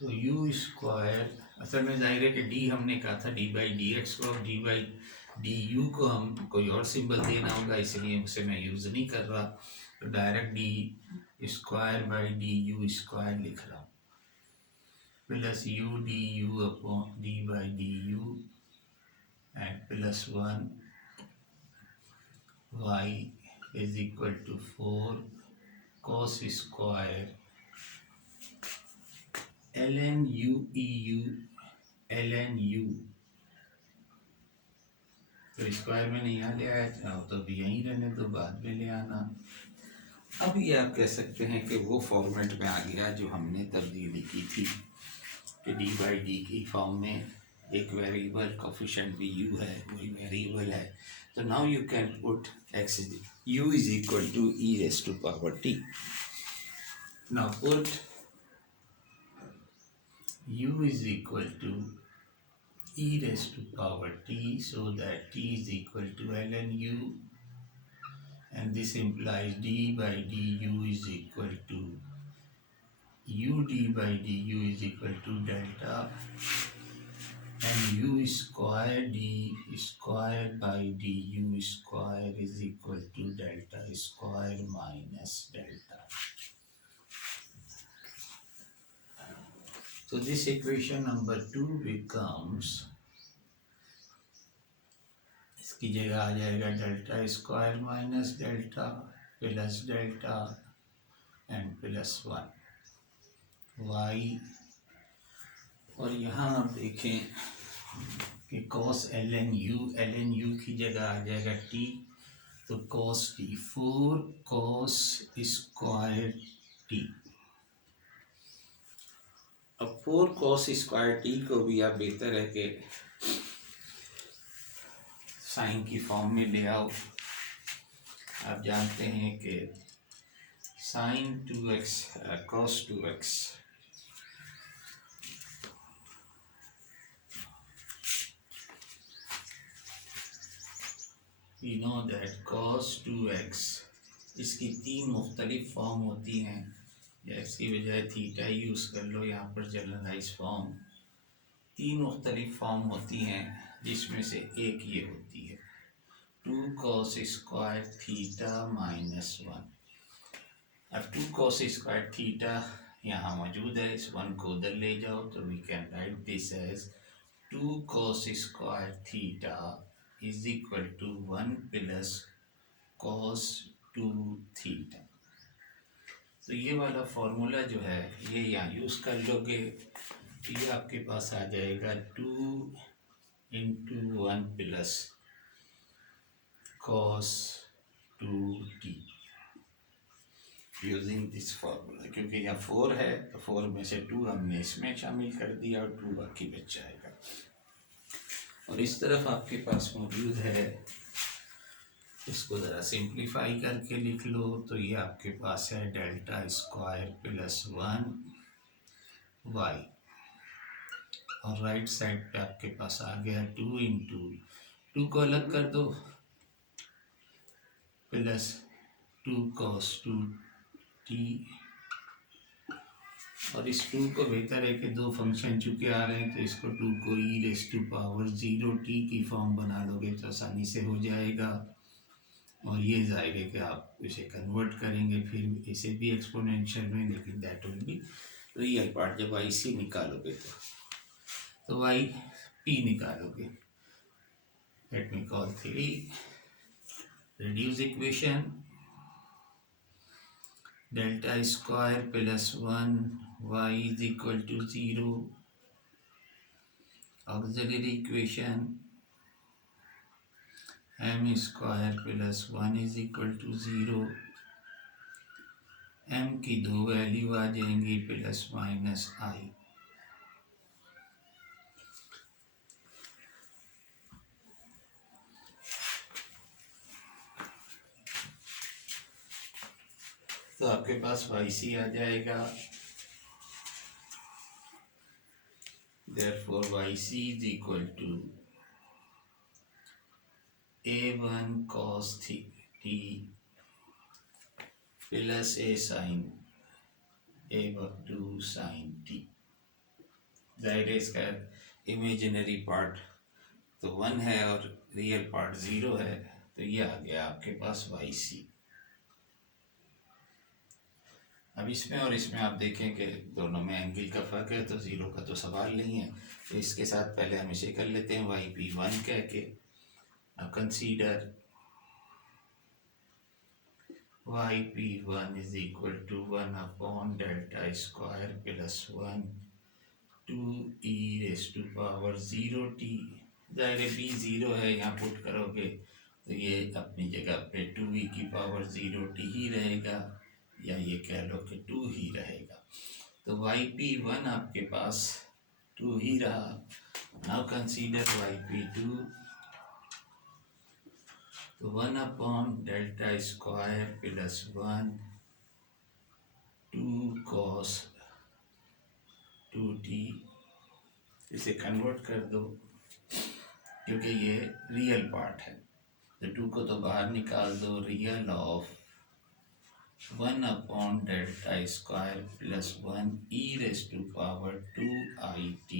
तो you square, असल में जाहिर है कि डी हमने कहा था डी बाई डी एक्स को, अब डी बाई डी यू को हम कोई और सिंबल देना होगा, इसलिए उसे मैं यूज़ नहीं कर रहा, तो direct D square by D you square लिख रहा हूँ, plus U D you upon D by D you and plus 1 y is equal to 4 cos square ln u e u ln u, तो square में नहीं आ ले आया चाहो तो भी यहीं रहने दो, बाद में ले आना। अब ये आप कह सकते हैं कि वो फॉर्मेट में आ गया जो हमने तब्दीली की थी कि डी बाई डी की फॉर्म में एक वेरिएबल कोफिशिएंट भी u है, वही वेरिएबल है, तो now you can put x u is equal to e raised to power t. Now put u is equal to e raised to power t, so that t is equal to ln u, and this implies d by du is equal to u d by du is equal to delta, and u square d square by du square is equal to delta square minus delta. So this equation number 2 becomes, इसकी जगह आ जाएगा delta square minus delta plus delta and plus 1 y, और यहाँ आप देखें कि cos ln u की जगह आ जाएगा t, तो cos t 4 cos square t। अब 4 cos स्क्वायर t को भी आप बेहतर है कि साइन की फॉर्म में ले आओ। आप जानते हैं कि sign 2x cos 2x, we know that cos 2x, इसकी 3 मुख्तलिफ फॉर्म होती हैं, या इसकी बजाय थीटा यूज़ कर लो यहाँ पर जनरलाइज फॉर्म, 3 मुख्तलिफ फॉर्म होती हैं, जिसमें से एक ये होती है 2 cos स्क्वायर थीटा माइनस 1। अब 2 cos स्क्वायर थीटा यहाँ मौजूद है, इस 1 को उधर ले जाओ तो we can write this as 2 cos square theta is equal to 1 plus cos 2 theta. तो ये वाला फॉर्मूला जो है ये यहाँ यूज़ कर लोगे, तो ये आपके पास आ जाएगा 2 into 1 plus cos 2t using this formula, क्योंकि यहाँ 4 है तो 4 में से 2 हमने इसमें शामिल कर दिया और 2 बाकी बच जाएगा। और इस तरफ आपके पास मौजूद है, इसको ज़रा सिंप्लीफाई करके लिख लो, तो ये आपके पास है डेल्टा स्क्वायर प्लस 1 y, और राइट साइड पे आपके पास आ गया 2 इंटू 2 को अलग कर दो प्लस 2 cos 2t, और इस 2 को बेहतर है कि 2 फंक्शन चुके आ रहे हैं तो इसको 2 को e raise to power 0t की फॉर्म बना लोगे तो आसानी से हो जाएगा। और ये जाहिर है कि आप इसे कन्वर्ट करेंगे फिर इसे भी एक्सपोनेंशियल में, लेकिन that will be real part. जब आई सी निकालोगे तो वाई पी निकालोगे। Let me call 3, reduce equation, delta square plus 1 y is equal to 0, auxiliary equation m square plus 1 is equal to 0, m की 2 वैल्यू आ जाएंगी प्लस माइनस i। तो आपके पास Y C आ जाएगा, therefore Y C is equal to a1 cos t plus a sin a2 sin t। जाहिर है इसका imaginary part तो 1 है और रियल पार्ट 0 है, तो ये आ गया आपके पास वाई सी। अब इसमें और इसमें आप देखें कि दोनों में एंगल का फ़र्क है, तो ज़ीरो का तो सवाल नहीं है। तो इसके साथ पहले हम इसे कर लेते हैं वाई पी वन कह के। अब consider Y P one is equal to 1 delta square plus 1 two E raise to power 0t। जाहिर है बी 0 है, यहाँ पुट करोगे तो ये अपनी जगह पे 2e की पावर 0t ही रहेगा, या ये कह लो कि 2 ही रहेगा। तो वाई पी वन आपके पास 2 ही रहा। Now consider Y P two, तो 1 delta square plus 1 2 cos 2t। इसे कन्वर्ट कर दो क्योंकि ये रियल पार्ट है, तो 2 को तो बाहर निकाल दो। Real of 1 delta square plus 1 E raise to power 2it।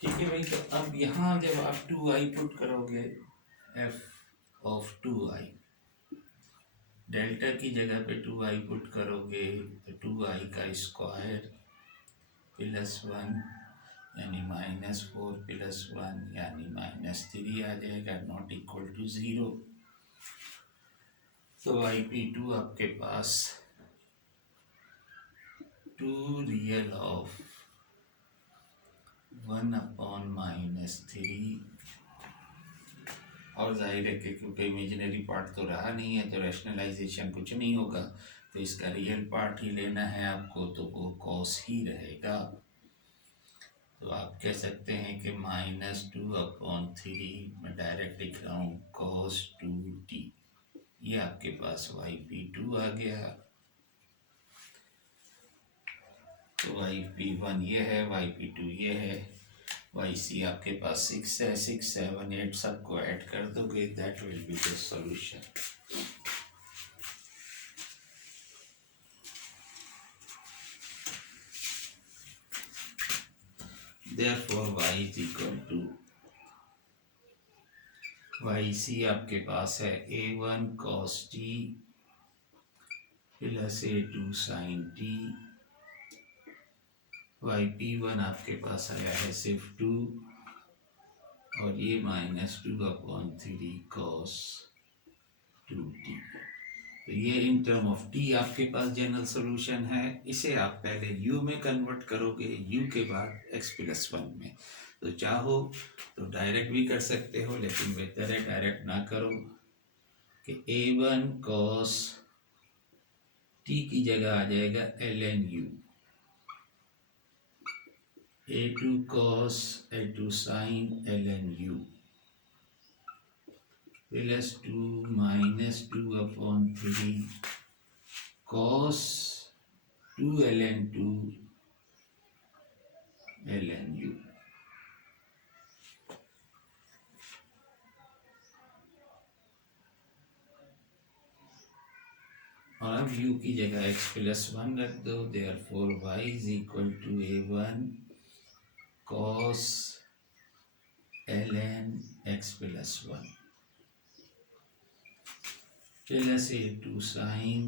ठीक है भाई, तो अब यहाँ जब आप 2i पुट करोगे, f ऑफ 2i डेल्टा की जगह पे 2i पुट करोगे तो 2i का स्क्वायर प्लस 1 यानी -4 प्लस 1 यानी -3 आ जाएगा, नॉट इक्वल टू 0। तो वाई पी टू आपके पास 2 रियल ऑफ 1/-3। और जाहिर है कि क्योंकि इमेजिनरी पार्ट तो रहा नहीं है तो रैशनलाइजेशन कुछ नहीं होगा, तो इसका रियल पार्ट ही लेना है आपको, तो वो कॉस ही रहेगा। तो आप कह सकते हैं कि -2/3 मैं डायरेक्ट लिख रहा हूँ cos 2t। ये आपके पास वाई पी टू आ गया। तो वाई पी वन ये है, वाई पी टू ये है, वाई सी आपके पास 6 है, 6 7 8 सबको ऐड कर दोगे, that will be the solution. Therefore y is equal to Y C आपके पास है a1 cos t plus a2 sin t। Y P one आपके पास आया है सिर्फ 2 और ये -2/3 cos 2t। तो ये इन टर्म ऑफ t आपके पास जनरल सॉल्यूशन है। इसे आप पहले u में कन्वर्ट करोगे, u के बाद x+1 में। तो चाहो तो डायरेक्ट भी कर सकते हो, लेकिन बेहतर है डायरेक्ट ना करो कि a1 cos t की जगह आ जाएगा ln u, a2 cos a2 sin ln u plus 2 -2/3 cos 2 ln 2 ln u। और अब u की जगह x+1 रख दो, therefore y is equal to a1 cos ln x+1 plus a2 sin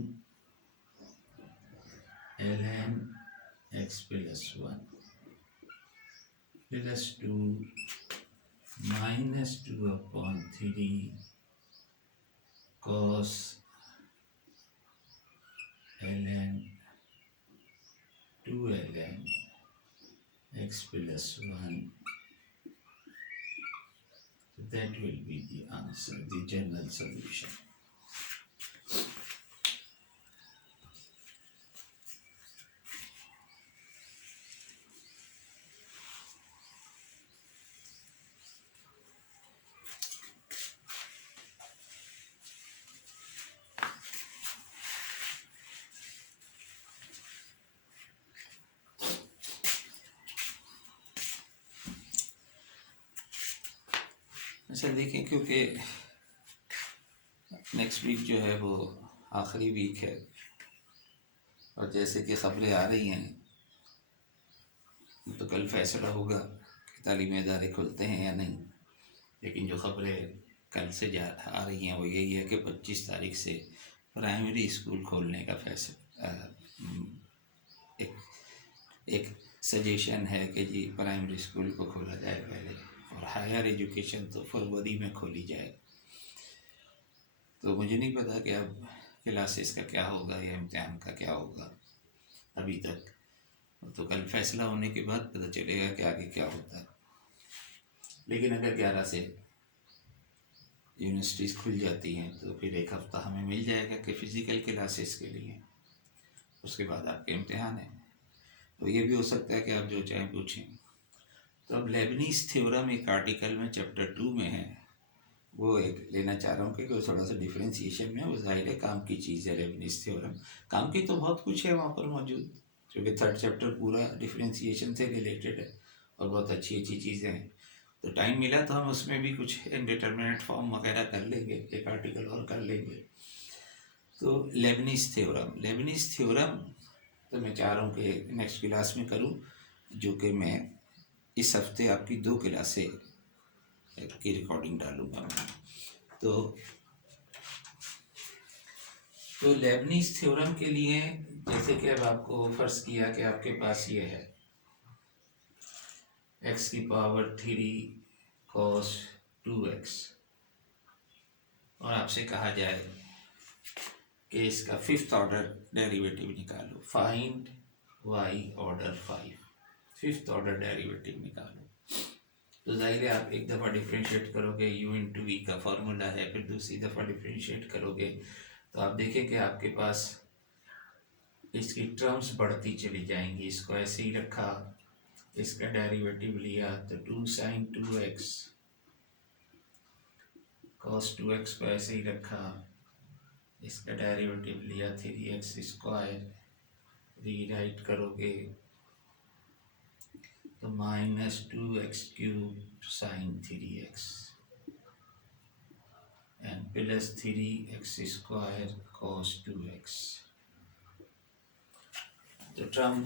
ln x+1 plus 2 -2/3 cos ln 2 ln x+1। That will be the answer, the general solution. अच्छा देखें, क्योंकि next week जो है वो आखिरी वीक है, और जैसे कि ख़बरें आ रही हैं तो कल फैसला होगा कि तालीमी इदारे खुलते हैं या नहीं। लेकिन जो ख़बरें कल से आ रही हैं वो यही है कि 25 तारीख से प्राइमरी स्कूल खोलने का फैसला, एक एक सजेशन है कि जी प्राइमरी स्कूल को खोला जाए पहले, और हायर एजुकेशन तो फरवरी में खोली जाए। तो मुझे नहीं पता कि अब क्लासेस का क्या होगा या इम्तिहान का क्या होगा अभी तक, तो कल फैसला होने के बाद पता चलेगा कि आगे क्या होता है। लेकिन अगर 11 से यूनिवर्सिटीज़ खुल जाती हैं तो फिर एक हफ़्ता हमें मिल जाएगा कि फ़िज़िकल क्लासेस के लिए, उसके बाद आपके इम्तिहान है। तो ये भी हो सकता है कि आप जो चाहें पूछें। तो अब लेबनीज़ थ्योरम एक आर्टिकल में चैप्टर 2 में है, वो एक लेना चाह रहा हूँ क्योंकि थोड़ा सा डिफ्रेंसीशन में वो ज़ाहिर है काम की चीज़ है। लेबनीज़ थ्योरम काम की तो बहुत कुछ है वहाँ पर मौजूद, क्योंकि 3rd चैप्टर पूरा डिफ्रेंसीशन से रिलेटेड है और बहुत अच्छी अच्छी चीज़ें हैं। तो टाइम मिला तो हम उसमें भी कुछ इंडिटरमिनेट फॉर्म वगैरह कर लेंगे, एक आर्टिकल और कर लेंगे। तो लेबनीज़ थ्योरम तो मैं चाह रहा हूँ कि नेक्स्ट क्लास में करूँ, जो कि मैं इस हफ्ते आपकी 2 क्लासें की रिकॉर्डिंग डालूँगा मैं। तो लेबनीज़ थ्योरम के लिए जैसे कि अब आपको फ़र्ज़ किया कि आपके पास ये है x की पावर 3 cos 2x, और आपसे कहा जाए कि इसका 5th ऑर्डर डेरिवेटिव निकालो, find y order 5th order derivative निकालो। तो ज़ाहिर है आप एक दफ़ा डिफ्रेंशिएट करोगे, u इंटू वी का फार्मूला है, फिर दूसरी दफ़ा डिफ्रेंशिएट करोगे तो आप देखें कि आपके पास इसकी टर्म्स बढ़ती चली जाएंगी। इसको ऐसे ही रखा, इसका डेरिवेटिव लिया तो 2 sin 2x cos 2x को ऐसे ही रखा, इसका डेरिवेटिव लिया 3x स्क्वायर, रीराइट करोगे तो -2x³ sin 3x and plus 3x² cos 2x। तो टर्म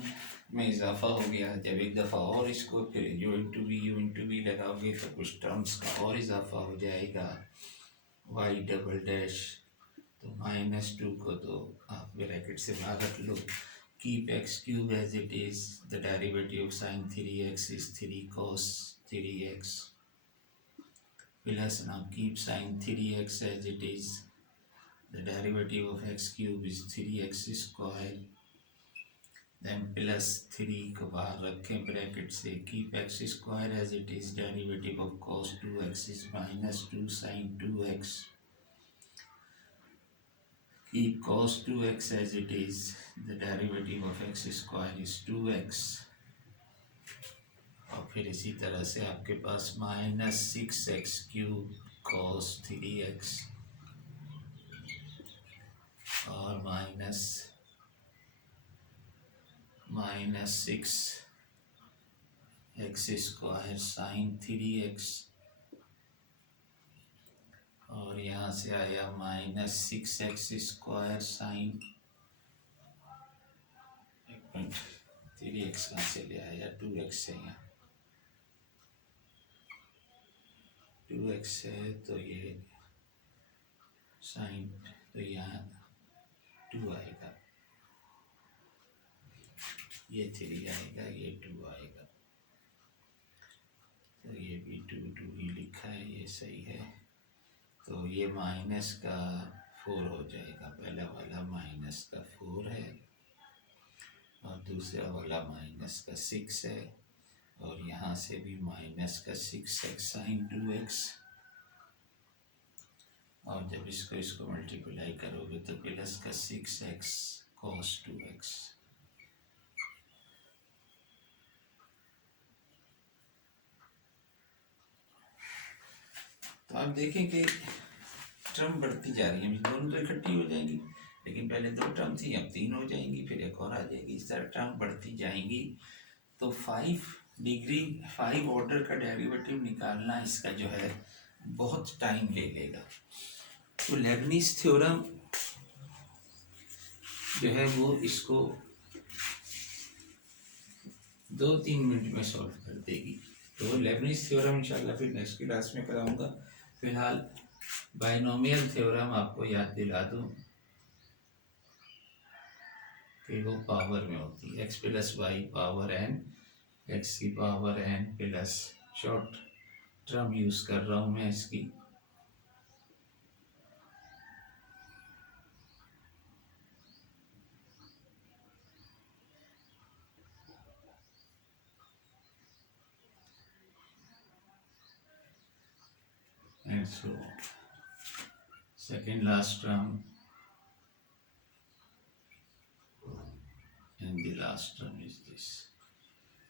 में इजाफा हो गया। जब एक दफ़ा और इसको फिर u इंटू वी लगाओगे तो कुछ टर्म्स का और इजाफा हो जाएगा, y डबल डैश, तो -2 को तो आप ब्रैकेट से बाहर रख लो, keep x³ as it is, the derivative of sin 3x is 3 cos 3x, plus now keep sin 3x as it is, the derivative of x³ is 3x², then plus 3 को बाहर रखें ब्रैकेट से, keep x² as it is, derivative of cos 2x is -2 sin 2x, keep cos 2x as it is, the derivative of x² is 2x, और फिर इसी तरह से आपके पास -6x³ cos 3x और -6x² sin 3x, और यहाँ से आया -6x² sin 3x, कहाँ से ले आया, 2x से, यहाँ 2x है तो ये साइन, तो यहाँ 2 आएगा, ये 3 आएगा, ये 2 आएगा, तो ये भी 2 ही लिखा है, ये सही है। तो ये माइनस का 4 हो जाएगा, पहला वाला माइनस का 4 है और दूसरा वाला माइनस का 6 है, और यहाँ से भी माइनस का 6x sin 2x, और जब इसको मल्टीप्लाई करोगे तो प्लस का 6x cos 2x। तो आप देखें कि टर्म बढ़ती जा रही है, दोनों तो इकट्ठी हो जाएंगी, लेकिन पहले 2 टर्म थी, अब 3 हो जाएंगी, फिर एक और आ जाएगी, इस तरह टर्म बढ़ती जाएंगी। तो 5 ऑर्डर का डेरिवेटिव निकालना इसका जो है बहुत टाइम ले लेगा। तो लेबनीज थ्योरम जो है वो इसको 2-3 मिनट में सॉल्व कर देगी। तो लेबनीज थ्योरम इंशाल्लाह फिर नेक्स्ट क्लास में कराऊंगा। फिलहाल बाइनोमियल थ्योरम आपको याद दिला दूं कि वो पावर में होती है, x plus Y power n, x की power n plus short term use कर रहा हूँ मैं इसकी। And so second last term and the last term is this.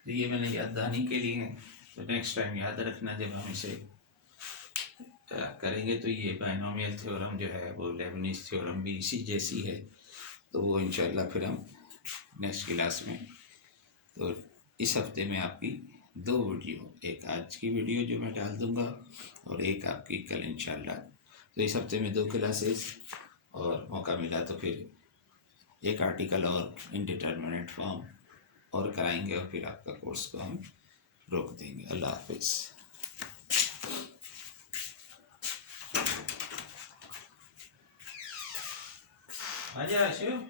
तो ये मैंने याद दहानी के लिए है, तो नेक्स्ट टाइम याद रखना जब हम इसे करेंगे। तो ये बाइनोमियल थ्योरम जो है वो लेबनीज थ्योरम भी इसी जैसी है, तो वो इंशाल्लाह फिर हम नेक्स्ट क्लास में। तो इस हफ्ते में आपकी 2 वीडियो, एक आज की वीडियो जो मैं डाल दूंगा और एक आपकी कल इंशाल्लाह। तो इस हफ्ते में 2 क्लासेस, और मौका मिला तो फिर एक आर्टिकल और इनडिटरमिनेट फॉर्म और कराएंगे, और फिर आपका कोर्स को हम रोक देंगे। अल्लाह हाफिज़। आजा शिव।